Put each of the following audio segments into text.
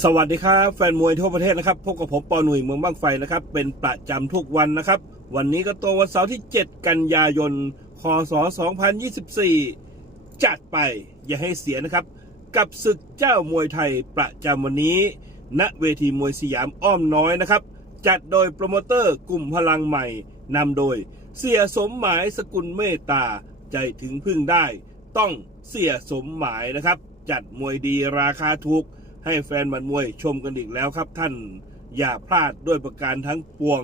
สวัสดีครับแฟนมวยทั่วประเทศนะครับพบกับผมปอหนุ่ยเมืองบ้างไฟนะครับเป็นประจำทุกวันนะครับ วันนี้ก็ตรงวันเสาร์ที่ 7 กันยายนคศ2024 จัดไปอย่าให้เสียนะครับ กับศึกเจ้ามวยไทยประจำวันนี้ ณเวทีมวยสยามอ้อมน้อยนะครับ จัดโดยโปรโมเตอร์กลุ่มพลังใหม่นำโดย เสียสมหมายสกุลเมตตาใจถึงพึ่งได้ ต้องเสียสมหมายนะครับ จัดมวยดีราคาถูก ให้แฟนบันมวยชมกันอีกแล้วครับท่านอย่าพลาดด้วยประการทั้งปวง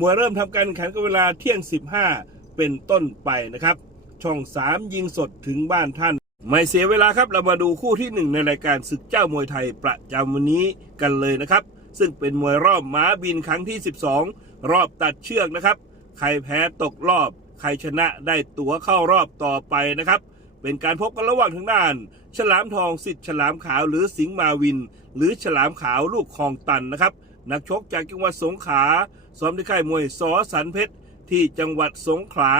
มวยเริ่มทำการแข่งขันกันเวลาเที่ยง 15 เป็นต้นไปนะครับ ช่อง 3 ยิงสดถึงบ้านท่าน ไม่เสียเวลาครับเรามาดูคู่ที่ 1 ในรายการศึกเจ้ามวยไทยประจำวันนี้กันเลยนะครับ ซึ่งเป็นมวยรอบม้าบินครั้งที่ 12 รอบตัดเชือกนะครับ ใครแพ้ตกรอบ ใครชนะได้ตั๋วเข้ารอบต่อไปนะครับ เป็นการพบกันระหว่างทางด้าน ฉลามทองสิทธิ์ฉลามขาวหรือสิงห์มาวิน หรือฉลามขาวลูกคลองตันนะครับ นักชกจากจังหวัดสงขลาซ้อมที่ค่ายมวยสอสันเพชร ที่จังหวัดสงขลา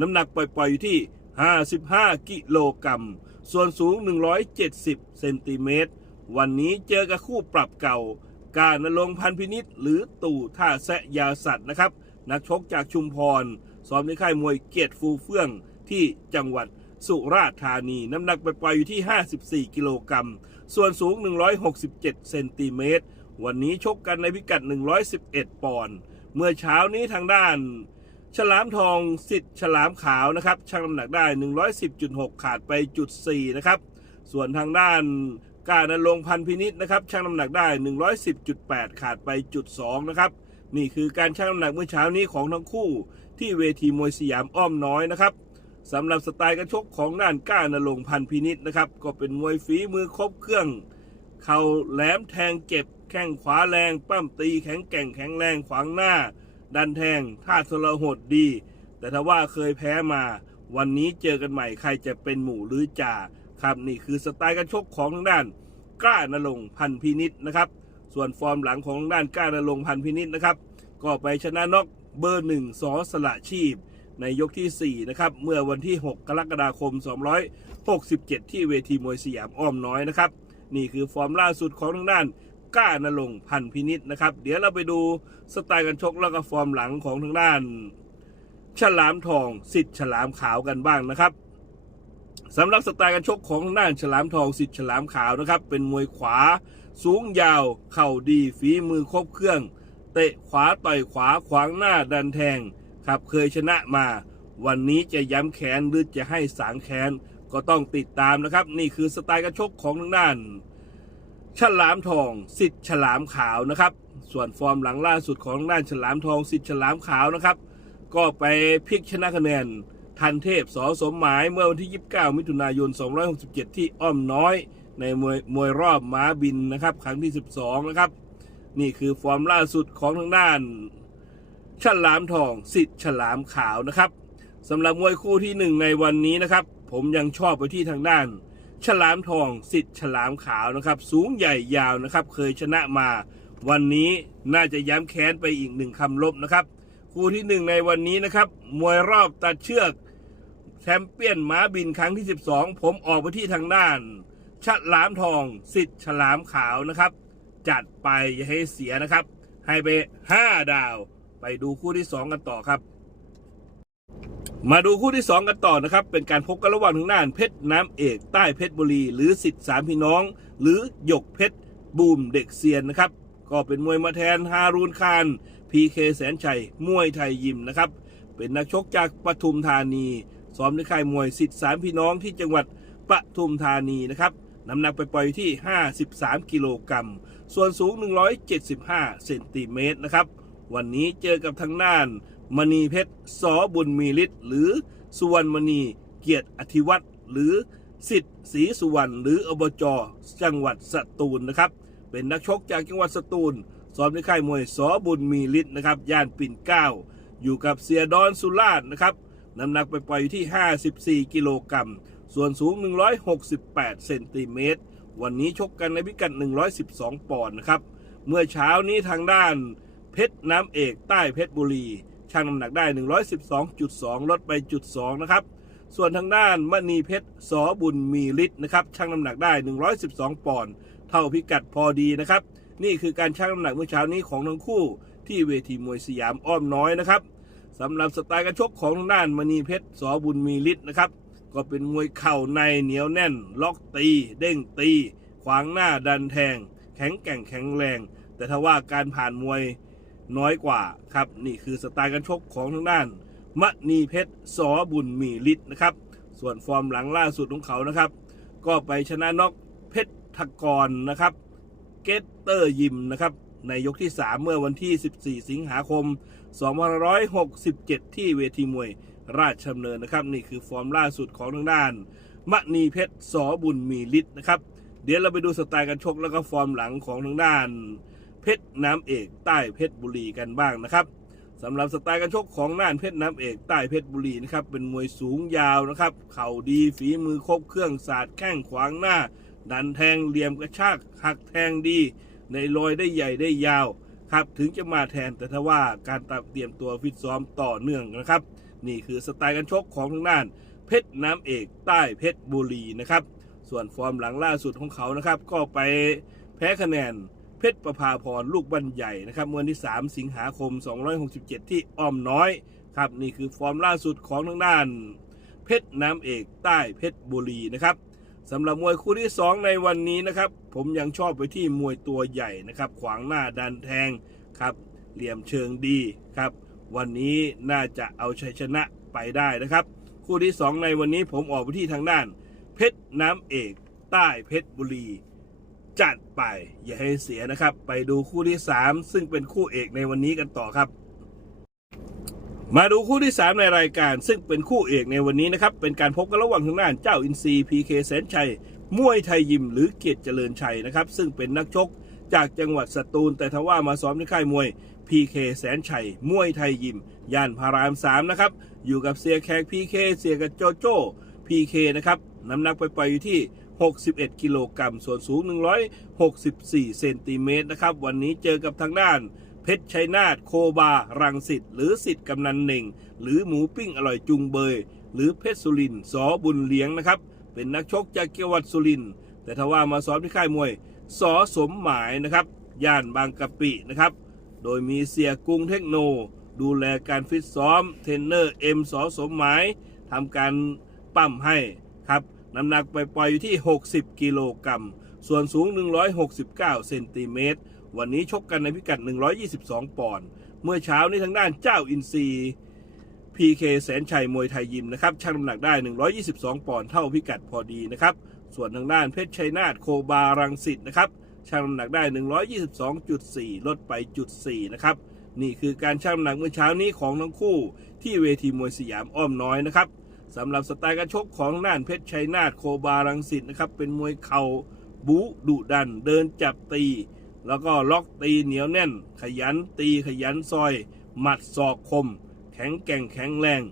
น้ำหนักปล่อยๆอยู่ที่ 55 กิโลกรัมส่วนสูง 170 เซนติเมตร วันนี้เจอกับคู่ปรับเก่า การนรงพันพินิษหรือตู่ท่าแซะยาสัตว์นะครับ นักชกจากชุมพรซ้อมในค่ายมวยเกียรติฟูเฟื่องที่จังหวัด สุราษฎร์ธานี น้ำหนักปล่อยอยู่ที่ 54 กิโลกรัม ส่วนสูง 167 เซนติเมตร วันนี้ชกกันในพิกัด 111 ปอนด์ เมื่อเช้านี้ทางด้าน ฉลามทองสิทธิ์ฉลามขาวนะครับชั่งน้ำหนักได้ 110.6 ขาดไปจุด4นะครับ ส่วนทางด้านการนรงพันพินิษนะครับชั่งน้ำหนักได้ 110.8 ขาดไปจุด2นะครับ นี่คือการชั่งน้ำหนักเมื่อเช้านี้ของทั้งคู่ที่เวทีมวยสยามอ้อมน้อยนะครับ สำหรับสไตล์การชกของด้านก้านรงพันพินิษนะครับ ก็เป็นมวยฝีมือครบเครื่อง เข่าแหลมแทงเก็บ แข้งขวาแรงปั้มตีแข็งแกร่งแข็งแรงขวางหน้า ดันแทงท่าทรหดดี แต่ถ้าว่าเคยแพ้มา วันนี้เจอกันใหม่ใครจะเป็นหมู่หรือจ่าครับนี่คือสไตล์การชกของทางด้านกล้านรงพันพินิษนะครับ ส่วนฟอร์มหลังของด้านกล้านรงพันพินิษนะครับ ก็ไปชนะน็อกเบอร์หนึ่งสอสละชีพ ในยกที่ 4 นะครับ เมื่อวันที่ 6 กรกฎาคม 267 ที่เวทีมวยสยามอ้อมน้อยนะครับ นี่คือฟอร์มล่าสุดของทางด้านก้านรงพันพินิษนะครับ เดี๋ยวเราไปดูสไตล์การชกแล้วก็ฟอร์มหลังของทางด้าน ฉลามทองสิทธิ์ฉลามขาวกันบ้างนะครับสำหรับสไตล์การชกของทางด้านฉลามทองสิทธิ์ฉลามขาวนะครับ เป็นมวยขวา สูงยาว เข่าดีฝีมือครบเครื่อง เตะขวาต่อยขวาขวางหน้าดันแทง ครับเคยชนะมา วันนี้จะย้ำแค้นหรือจะให้สางแค้นก็ต้องติดตามนะครับ นี่คือสไตล์การชกของทางด้านฉลามทองสิทธิ์ฉลามขาวนะครับ ส่วนฟอร์มหลังล่าสุดของทางด้านฉลามทองสิทธิ์ฉลามขาวนะครับ ก็ไปพลิกชนะคะแนนทันเทพสอสมหมายเมื่อวันที่ 29 มิถุนายน 267 ที่อ้อมน้อย ในมวยมวยรอบม้าบินนะครับ ครั้งที่ 12 นะครับ นี่คือฟอร์มล่าสุดของทางด้าน ฉลามทองสิทธิ์ฉลามขาวนะครับสำหรับมวยคู่ที่หนึ่งในวันนี้นะครับ ผมยังชอบไปที่ทางด้าน ฉลามทองสิทธิ์ฉลามขาวนะครับ สูงใหญ่ยาวนะครับ เคยชนะมา วันนี้น่าจะย้ำแค้นไปอีกหนึ่งคำลบนะครับ คู่ที่หนึ่งในวันนี้นะครับ มวยรอบตัดเชือกแชมเปี้ยนม้าบินครั้งที่ 12 ผมออกไปที่ทางด้าน ฉลามทองสิทธิ์ฉลามขาวนะครับ จัดไปอย่าให้เสียนะครับ ให้ไป 5 ดาว ไปดูคู่ที่2กันต่อครับ มาดูคู่ที่2กันต่อนะครับ เป็นการพบกันระหว่างทางด้านเพชรน้ำเอกใต้เพชรบุรี หรือสิทธิ์สามพี่น้อง หรือหยกเพชรบูมเด็กเซียนนะครับ ก็เป็นมวยมาแทนฮารูนคารพีเคแสนชัยมวยไทยยิมนะครับ เป็นนักชกจากปทุมธานีซ้อมในค่ายมวยสิทธิ์สามพี่น้องที่จังหวัดปทุมธานีนะครับน้ำหนักไปปล่อยที่ 53 กิโลกรัม ส่วนสูง 175 เซนติเมตรนะครับ วันนี้เจอกับทางด้าน มณีเพชรสอบุญมีฤทธิ์หรือสุวรรณมณีเกียรติอธิวัตรหรือสิทธิ์ศรีสุวรรณหรืออบจจังหวัดสตูลนะครับ เป็นนักชกจากจังหวัดสตูลซ้อมในค่ายมวยสอบุญมีฤทธิ์นะครับ ย่านปิ่นเกล้าอยู่กับเสียดอนสุราษฎร์นะครับน้ำหนักไปปล่อยอยู่ที่ 54 กิโลกรัมส่วนสูง 168 เซนติเมตร วันนี้ชกกันในพิกัด 112 ปอนด์นะครับ เมื่อเช้านี้ทางด้าน เพชรน้ำเอกใต้เพชรบุรีชั่งน้ำหนักได้ 112.2 ลดไปจุด2นะครับ ส่วนทางด้านมณีเพชรสอบุญมีฤทธิ์นะครับชั่งน้ำหนักได้ 112 ปอนด์เท่าพิกัดพอดีนะครับ นี่คือการชั่งน้ำหนักเมื่อเช้านี้ของทั้งคู่ ที่เวทีมวยสยามอ้อมน้อยนะครับสำหรับสไตล์การชกของทางด้านมณีเพชรสอบุญมีฤทธิ์นะครับก็เป็นมวยเข่าในเหนียวแน่น ล็อกตี เด้งตี ขวางหน้าดันแทง แข็งแกร่งแข็งแรง แต่ถ้าว่าการผ่านมวย น้อยกว่าครับนี่คือสไตล์การชกของทางด้านมณีเพชรสอบุญมีฤทธิ์นะครับ ส่วนฟอร์มหลังล่าสุดของเขานะครับ ก็ไปชนะน็อกเพชรทกรนะครับ เกตเตอร์ยิมนะครับ ในยกที่ 3 เมื่อวันที่ 14 สิงหาคม 2567 ที่เวทีมวยราชดำเนินนะครับ นี่คือฟอร์มล่าสุดของทางด้านมณีเพชรสอบุญมีฤทธิ์นะครับ เดี๋ยวเราไปดูสไตล์การชกแล้วก็ฟอร์มหลังของทางด้าน เพชรน้ำเอกใต้เพชรบุรีกันบ้างนะครับสำหรับสไตล์การชกของน่านเพชรน้ำเอกใต้เพชรบุรีนะครับเป็นมวยสูงยาวนะครับ เข่าดีฝีมือครบเครื่องศาสตร์แข้งขวางหน้า ดันแทงเหลี่ยมกระชากหักแทงดี ในรอยได้ใหญ่ได้ยาวครับถึงจะมาแทนแต่ถ้าว่าการเตรียมตัวฟิตซ้อมต่อเนื่องนะครับ นี่คือสไตล์การชกของทางด้าน เพชรน้ำเอกใต้เพชรบุรีนะครับ ส่วนฟอร์มหลังล่าสุดของเขานะครับ ก็ไปแพ้คะแนน เพชรประภาพรลูกบันใหญ่นะครับเมื่อวันที่ 3 สิงหาคม 267 ที่อ้อมน้อยครับนี่คือฟอร์มล่าสุดของทางด้าน เพชรน้ำเอกใต้เพชรบุรีนะครับสำหรับมวยคู่ที่ 2 ในวันนี้นะครับ ผมยังชอบไปที่มวยตัวใหญ่นะครับ ขวางหน้าดันแทงครับ เหลี่ยมเชิงดีครับ วันนี้น่าจะเอาชัยชนะไปได้นะครับ คู่ที่ 2 ในวันนี้ผมออกไปที่ทางด้าน เพชรน้ำเอก ใต้เพชรบุรี จัดไป อย่าให้เสียนะครับ ไปดูคู่ที่ 3 ซึ่งเป็นคู่เอกในวันนี้กันต่อครับ มาดูคู่ที่ 3 ในรายการ ซึ่งเป็นคู่เอกในวันนี้นะครับ เป็นการพบกันระหว่างทางด้านเจ้าอินซีพีเคแสนชัยมวยไทยยิมหรือเกียรติเจริญชัยนะครับ ซึ่งเป็นนักชกจากจังหวัดสตูล แต่ทว่ามาซ้อมที่ค่ายมวยพีเคแสนชัย มวยไทยยิม ย่านพารามสามนะครับ อยู่กับเสียแขกพีเคเสียกับโจโจ้พีเคนะครับ น้ำหนักไปปล่อยอยู่ที่ 61 กิโลกรัม ส่วนสูง 164 เซนติเมตรนะครับ วันนี้เจอกับทางด้าน เพชรชัยนาทโคบา รังสิต หรือสิทธิ์กำนันหนึ่ง หรือหมูปิ้งอร่อยจุงเบย หรือเพชรสุรินทร์สอบุญเลี้ยงนะครับ เป็นนักชกจากจังหวัดสุรินทร์แต่ถ้าว่ามาซ้อมที่ค่ายมวยสอสมหมายนะครับ ย่านบางกะปินะครับ โดยมีเสียกรุงเทคโน ดูแลการฟิตซ้อม เทรนเนอร์เอ็มสอสมหมายทำการปั้มให้ครับ น้ำหนักไปปล่อยอยู่ที่ 60 กิโลกรัม ส่วนสูง 169 เซนติเมตร วันนี้ชกกันในพิกัด 122 ปอนด์ เมื่อเช้านี้ทางด้านเจ้าอินซีพีเคแสนชัยมวยไทยยิมนะครับชั่งน้ำหนักได้ 122 ปอนด์เท่าพิกัดพอดีนะครับ ส่วนทางด้านเพชรชัยนาทโคบารังสิตนะครับชั่งน้ำหนักได้ 122.4 ลดไปจุด4นะครับ นี่คือการชั่งน้ำหนักเมื่อเช้านี้ของทั้งคู่ที่เวทีมวยสยามอ้อมน้อยนะครับ สำหรับสไตล์การชกของน่านเพชรชัยนาทโคบารังสิตนะครับ เป็นมวยเข่าบูดุดัน เดินจับตี แล้วก็ล็อกตีเหนียวแน่น ขยันตีขยันซอย หมัดศอกคม แข็งแกร่งแข็งแรง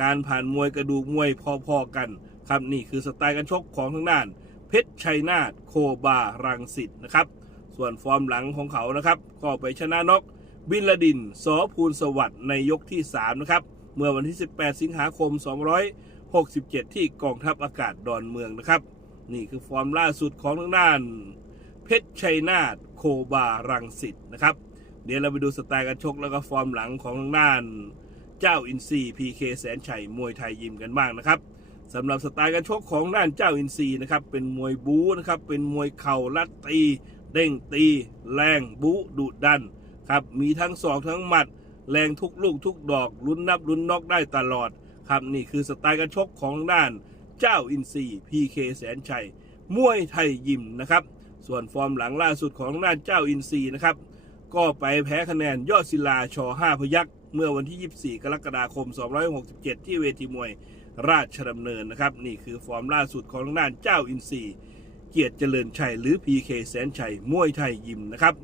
การผ่านมวยกระดูกมวยพอๆกัน ครับนี่คือสไตล์การชกของทางด้าน เพชรชัยนาทโคบารังสิตนะครับ ส่วนฟอร์มหลังของเขานะครับก็ไปชนะนกบินลดินสอภูลสวัสด์ในยกที่ 3 นะครับ เมื่อวันที่ 18 สิงหาคม 267 ที่กองทัพอากาศดอนเมืองนะครับ นี่คือฟอร์มล่าสุดของทางด้าน เพชรชัยนาทโคบารังสิตนะครับ เดี๋ยวเราไปดูสไตล์การชกแล้วก็ฟอร์มหลังของทางด้าน เจ้าอินซีพีเคแสนชัยมวยไทยยิมกันบ้างนะครับสำหรับสไตล์การชกของด้านเจ้าอินซีนะครับเป็นมวยบู๊นะครับเป็นมวยเข่าลัดตี เด้งตี แรงบู๊ดุดันครับมีทั้งศอกทั้งหมัด แรงทุกลูกทุกดอกลุ้นนับลุ้นนอกได้ตลอด ครับนี่คือสไตล์การชกของด้านเจ้าอินซีพีเคแสนชัยมวยไทยยิมนะครับ ส่วนฟอร์มหลังล่าสุดของด้านเจ้าอินซีนะครับ ก็ไปแพ้คะแนนยอดศิลาช5พยักษ์เมื่อวันที่ 24 กรกฎาคม 267 ที่เวทีมวยราชดำเนินนะครับ นี่คือฟอร์มล่าสุดของทางด้านเจ้าอินซีเกียรติเจริญชัยหรือ PK แสนชัยมวยไทยยิมนะครับ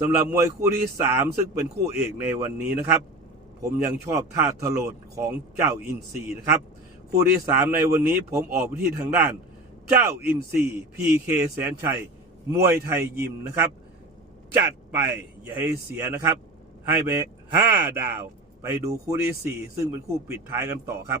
สำหรับมวยคู่ที่ 3 ซึ่งเป็นคู่เอกในวันนี้นะครับ ผมยังชอบท่าทะโลดของเจ้าอินซีนะครับ คู่ที่ 3 ในวันนี้ผมออกไปที่ทางด้าน เจ้าอินซีพีเคแสนชัย มวยไทยยิมนะครับ จัดไปอย่าให้เสียนะครับ ให้ไป 5 ดาว ไปดูคู่ที่ 4 ซึ่งเป็นคู่ปิดท้ายกันต่อครับ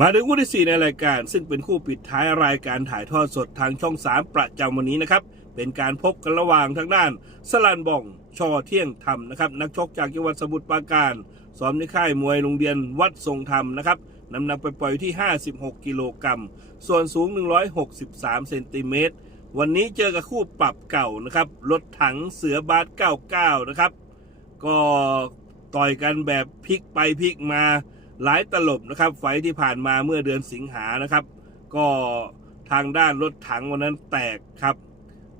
มาถึงคู่ที่ 4 ในรายการ ซึ่งเป็นคู่ปิดท้ายรายการถ่ายทอดสดทางช่อง 3 ประจำวันนี้นะครับ เป็นการพบกันระหว่างทางด้าน สลันบองชอเที่ยงธรรมนะครับนักชกจากจังหวัดสมุทรปราการซ้อมในค่ายมวยโรงเรียนวัดทรงธรรมนะครับน้ำหนักไปปล่อยที่ 56 กิโลกรัม ส่วนสูง 163 เซนติเมตร วันนี้เจอกับคู่ปรับเก่านะครับ รถถังเสือบาส99 นะครับ ก็ต่อยกันแบบพลิกไปพลิกมาหลายตลบนะครับ ไฟที่ผ่านมาเมื่อเดือนสิงหานะครับ ก็ทางด้านรถถังวันนั้นแตกครับ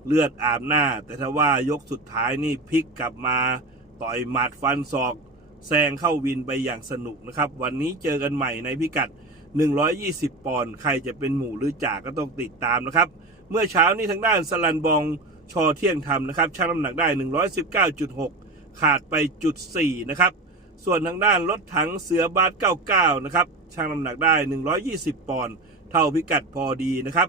เลือดอาบหน้า แต่ถ้าว่ายกสุดท้ายนี่พลิกกลับมาต่อยหมัดฟันศอกแซงเข้าวินไปอย่างสนุกนะครับ วันนี้เจอกันใหม่ในพิกัด 120 ปอนด์ใครจะเป็นหมู่หรือจ่าก็ต้องติดตามนะครับ เมื่อเช้านี้ทางด้านสลันบองชอเที่ยงธรรมนะครับชั่งน้ำหนักได้ 119.6 ขาดไปจุด4นะครับส่วนทางด้านรถถังเสือบาส99 นะครับชั่งน้ำหนักได้ 120 ปอนด์เท่าพิกัดพอดีนะครับ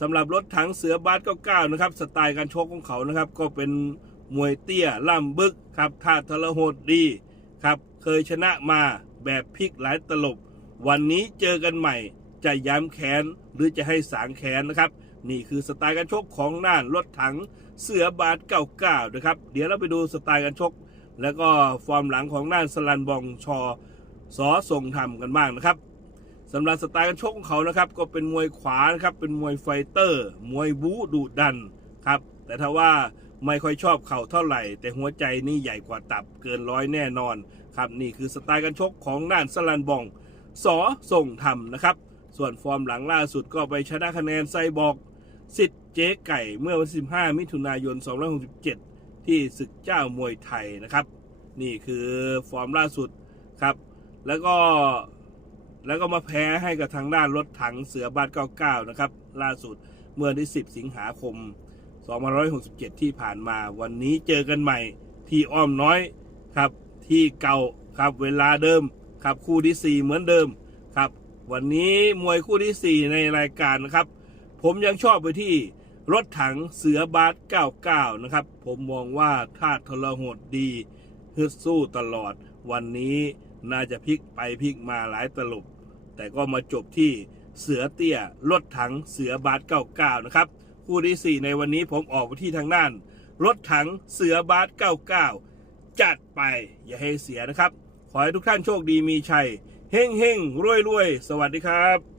สำหรับรถถังเสือบาส99นะครับ สไตล์การชกของเขานะครับ ก็เป็นมวยเตี้ยล่ำบึกครับท่าทรหดดีครับ เคยชนะมาแบบพลิกหลายตลบ วันนี้เจอกันใหม่ จะย้ำแค้นหรือจะให้สางแค้นนะครับ นี่คือสไตล์การชกของน่านรถถังเสือบาส99นะครับ เดี๋ยวเราไปดูสไตล์การชก แล้วก็ฟอร์มหลังของน่านสลันบองชอสอทรงธรรมกันบ้างนะครับ สำหรับสไตล์การชกของเขานะครับ ก็เป็นมวยขวานะครับ เป็นมวยไฟเตอร์ มวยบู๊ดุดันครับ แต่ถ้าว่าไม่ค่อยชอบเข่าเท่าไหร่ แต่หัวใจนี่ใหญ่กว่าตับเกินร้อยแน่นอนครับนี่คือสไตล์การชกของน่านสลันบองสอทรงธรรมนะครับ ส่วนฟอร์มหลังล่าสุดก็ไปชนะคะแนนไซบอกสิทธิ์เจ๊ไก่เมื่อวันที่15 มิถุนายน 2567 ที่ศึกเจ้ามวยไทยนะครับ นี่คือฟอร์มล่าสุดครับ แล้วก็ แล้วก็มาแพ้ให้กับทางด้านรถถังเสือบ้าท99 นะครับ ล่าสุดเมื่อที่ 10 สิงหาคม 2567 ที่ผ่านมา วันนี้เจอกันใหม่ที่อ้อมน้อยครับ ที่เก่าครับเวลาเดิมครับคู่ที่ 4 เหมือนเดิมครับ วันนี้มวยคู่ที่ 4 ในรายการนะครับ ผมยังชอบไปที่รถถังเสือบาส99 นะครับ ผมมองว่าท่าทรหดดีฮึดสู้ตลอด วันนี้น่าจะพลิกไปพลิกมาหลายตลบ แต่ก็มาจบที่เสือเตี้ยรถถังเสือบาส99 นะครับ คู่ที่ 4 ในวันนี้ผมออกไปที่ทางด้าน รถถังเสือบาส99 จัดไปอย่าให้เสียนะครับ ขอให้ทุกท่านโชคดีมีชัยเฮ่งเฮ่งรวยรวยสวัสดีครับ